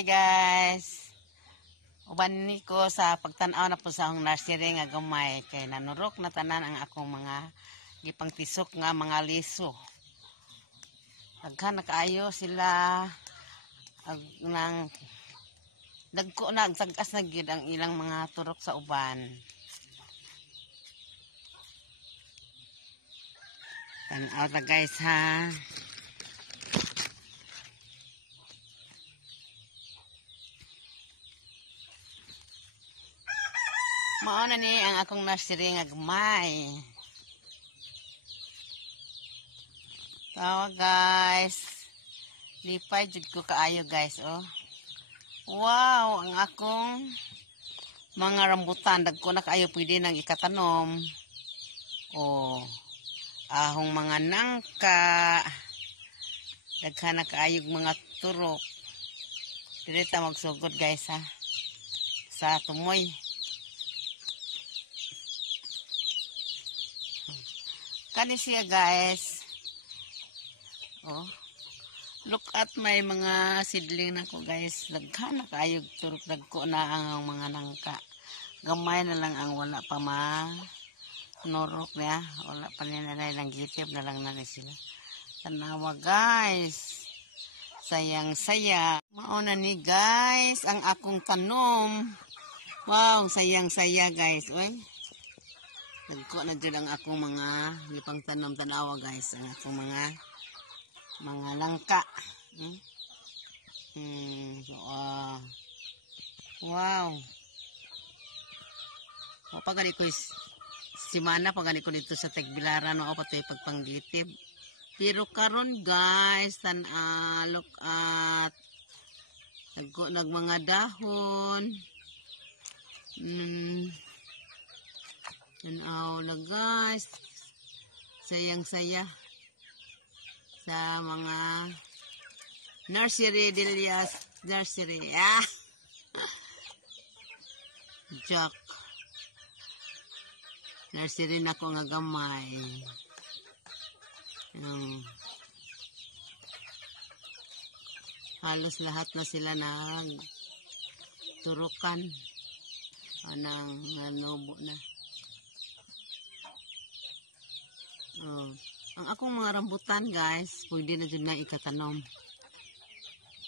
Hi guys. Uban ni ko sa pagtan-aw na po sa akong nursery nga gamay kay nanurok na tanan ang akong mga gipang tisok nga mga liso. Daghan na kaayo sila nang dagko na tag-as na gid ang ilang mga turok sa uban. Tan-aw ta guys ha. Mao na ni ang akong nursery nga gamay. Tawa guys. Lipay jud ko kaayo guys oh. Wow, ang akong mga rambutan dagko na kaayo pwede nang ikatanom. Oh. Ahong mga nangka. Daghan na kaayog mga turok. Dili ta magsugod guys ha. Sa tumoy. Kani siya guys. Oh. Look at my mga seedling nako guys. Daghan na kaayog turok dagko na ang mga nangka. Gamay na lang ang wala pa norok niya. Wala pa niya na lang gitip na lang na sila. Tanawa guys. Sayang saya. Mauna ni guys ang akong tanom. Wow, sayang saya guys. Uy. Dagko na dyan ang akong mga gipang tanom tanawa guys. Ang akong mga langka. So, wow. O pagani ko simana pagani ko dito sa Tagbilaran o patoy pagpanglitib. Pero karon guys, look at nag mga dahon. Tanaw na guys. Sayang saya sa mga nursery Delias nursery. Jack. Nursery na ko nga gamay. Halos lahat na sila turukan. Anang nanubo na. Ang akong mga rambutan guys, pwede na dyan na ikatanom.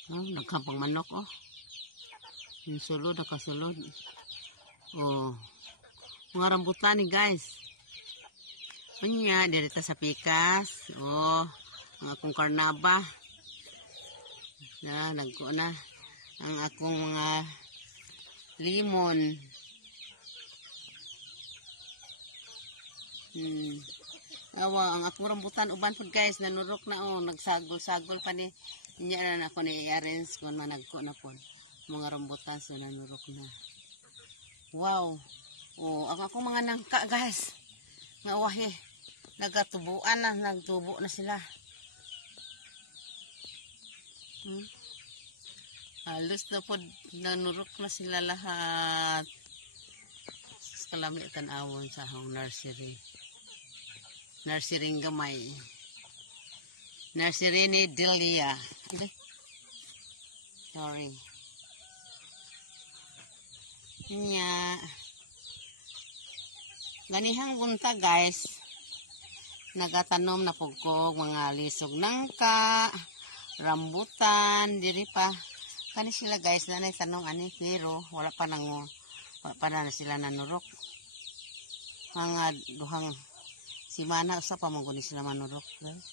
Nagkapang manok oh. Yung sulod, nakasulod. Mga rambutan ni guys. Unya, dirita sa pikas. Ang akong karnaba. Nagko na. Ang akong mga limon. Awa, ang akong rambutan uban pud guys nanurok na nagsagol-sagol pa ni niya na ako ni i-arrange kun managko na pod mga rambutan so nanurok na. Wow. Ang akong mga nangka guys. Nga wahe nagatubuan na nagtubo na sila. Halos na pod nanurok na sila lahat. Kalami tan-awon sa akong nursery. Nursery gamay. Nursery ni Delia. Sorry. Nya. Ganihang bunta guys. Nagatanom na pugkog mga lisog nangka, rambutan, diri pa. Kani sila guys na tanong ani pero wala pa na sila nanurok. Mga duhang simana usa pa mo guni sila manurok guys.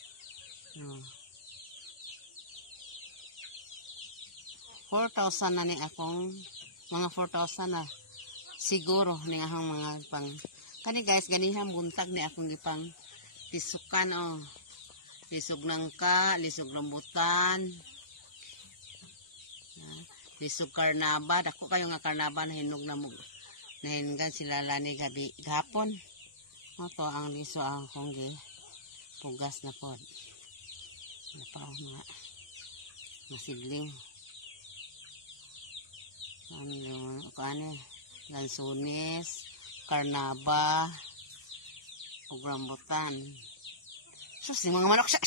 4,000 na ni akong mga 4,000 na siguro ni akong mga pang kani guys ganihang buntag ni akong gipang tisukan lisog nangka, lisog rambutan, lisog karnaba. Dako kayo nga karnaba na hinog na mo nahingan sila lani gabi gapon. Ito ang liso ang akong pugas na pod. Napaw mga masidling. Ano lansones, karnaba, ug rambutan. Sus, mga manok sa.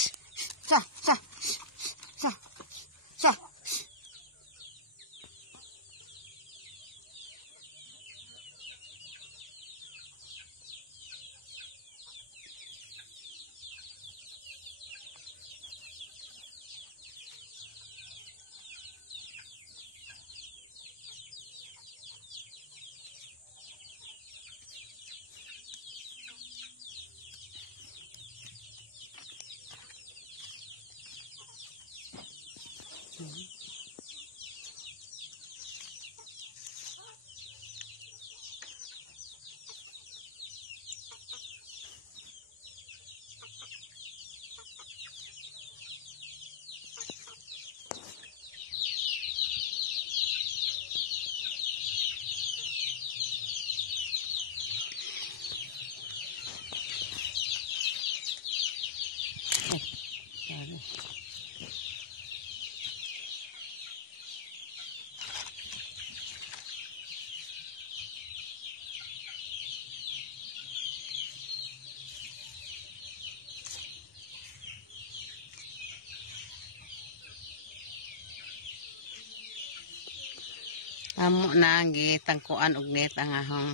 Amo na gitangkuan og net ang ahong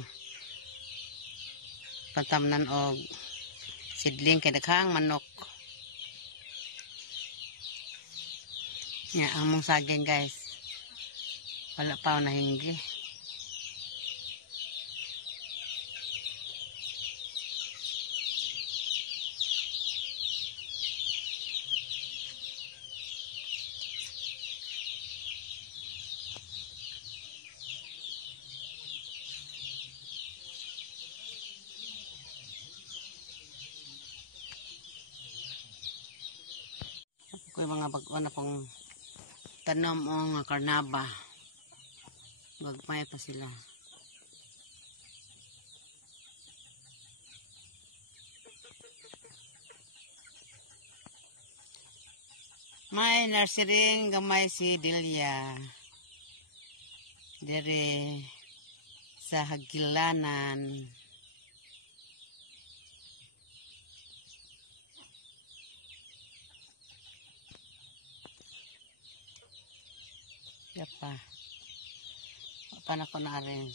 patamnan og sidling kay daghang manok. Ya among saging guys. Wala pa na hinggi. Ako yung mga bago na pong tanom o nga karnaba. Bagpay pa sila. May nursery gamay si Delia. Dere sa Hagilanan. Yapa. Paano ko na-arrange?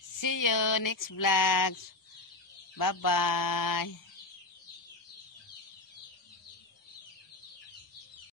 See you next vlog. Bye-bye.